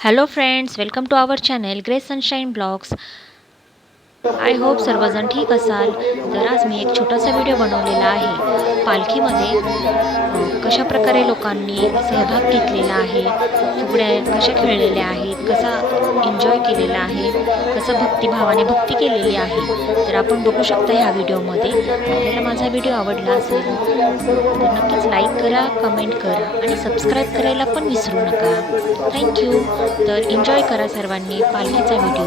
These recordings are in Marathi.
Hello friends welcome to our channel Grey Sunshine Vlogs I hope सर्वजण ठीक असाल. तर आज मी एक छोटासा व्हिडिओ बनवलेला आहे. पालखीमध्ये कशा प्रकारे लोकांनी सहभाग घेतलेला आहे फुगड्या कशा खेळलेल्या आहेत कसा एन्जॉय केलेला आहे कसं भक्तिभावाने भक्ती केलेली आहे तर आपण बघू शकता ह्या व्हिडिओमध्ये. आपल्याला माझा व्हिडिओ आवडला असेल तर नक्कीच लाईक करा कमेंट करा आणि सबस्क्राईब करायला पण विसरू नका. थँक्यू तर एन्जॉय करा सर्वांनी पालखीचा व्हिडिओ.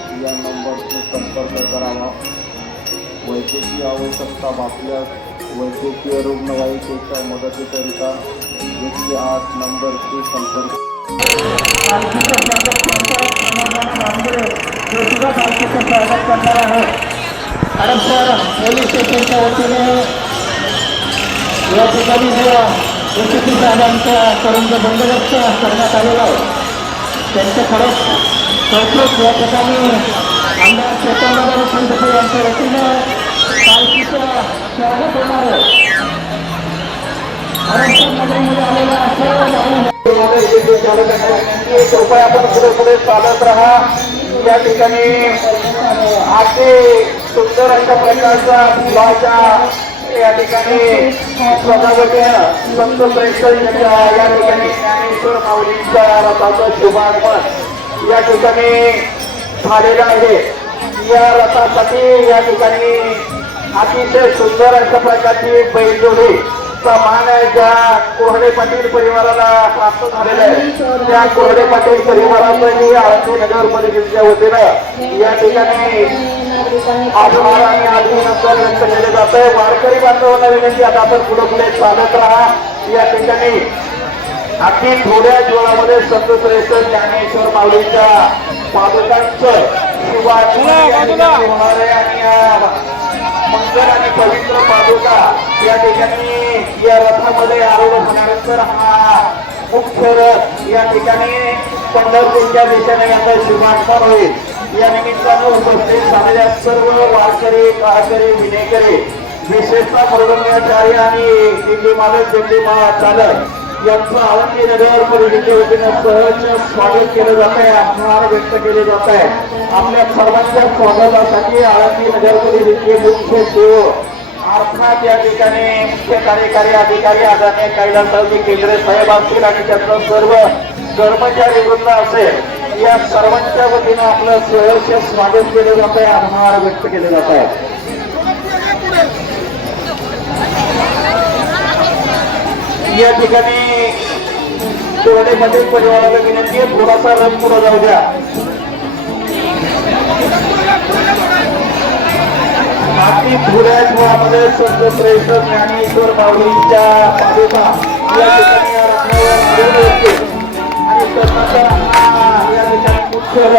या नंबरने संपर्क करावा. वैद्यकीय आवश्यकता भासल्यास वैद्यकीय रुग्णवाहिकेच्या मदतीकरिता एकशे आठ नंबरशी संपर्क स्वागत करणार आहे हडपसर पोलीस स्टेशनच्या वतीने या ठिकाणी जो साहेबांचा करून बंदोबस्त करण्यात आलेला आहे त्यांचं खरंच कौतुक या ठिकाणी आमदार यांच्या वतीनं पालखीचं स्वागत होणार कृपया आपण पुढे पुढे चालत राहा या ठिकाणी आते सुंदर अशा प्रकारचा फुलाच्या या ठिकाणी सजावटीनं संत श्रेष्ठ या ठिकाणी ज्ञानेश्वर माऊलींच्या रथाचं शुभागमन या ठिकाणी झालेलं आहे. या रथासाठी या ठिकाणी अतिशय सुंदर अशा प्रकारची बैलजोडी समान मान ज्या कोहडे पाटील परिवाराला प्राप्त झालेला आहे. त्या कोहडे पाटील परिवाराचंही आळंदी नगर परिषदेच्या वतीनं या ठिकाणी आभार आणि अभिनंदन व्यक्त केले जात आहे वारकरी बांधवांना विनंती आता आपण पुढे पुढे चालत राहा. या ठिकाणी अगदी थोड्या जीवनामध्ये संत श्रेष्ठ ज्ञानेश्वर माऊलीच्या पादकांचं शुभागमन होणार आणि मंगल आणि पवित्र पादुका या ठिकाणी या रथामध्ये आरूढ होण्यानंतर हा मुख्य रथ या ठिकाणी पंढरपूरच्या दिशेने याचा शुभागमन होईल. या निमित्तानं उपस्थित झालेल्या सर्व वारकरी कारकरी विनेकरी विशेषतः मृदंगाचार्य आणि दिल्ली मालक दिल्ली चालक यांचं आळंदी नगर परिषदेच्या वतीनं सहज स्वागत केलं जात आहे आभार व्यक्त केले जात आहे. आपल्या सर्वांच्या स्वागतासाठी आळंदी नगर परिषदेचे मुख्य देव अर्थात या ठिकाणी मुख्य कार्यकारी अधिकारी आदरणीय कैलासरावजी केंद्रे साहेब असतील आणि त्यातलं सर्व कर्मचारी वृंद असेल या सर्वांच्या वतीनं आपलं सहर्ष स्वागत केलं जात आहे आभार व्यक्त केले जात आहे. या ठिकाणी कोरडे मध्ये परिवाराला विनंती आहे थोडासा रथ पुढे जाऊ द्या. आपली थोड्याच मुळामध्ये संत श्रेष्ठ ज्ञानेश्वर माऊलींच्या पादुका. या ठिकाणी या रथावर आणि त्यानंतर हा या ठिकाणी मुख्य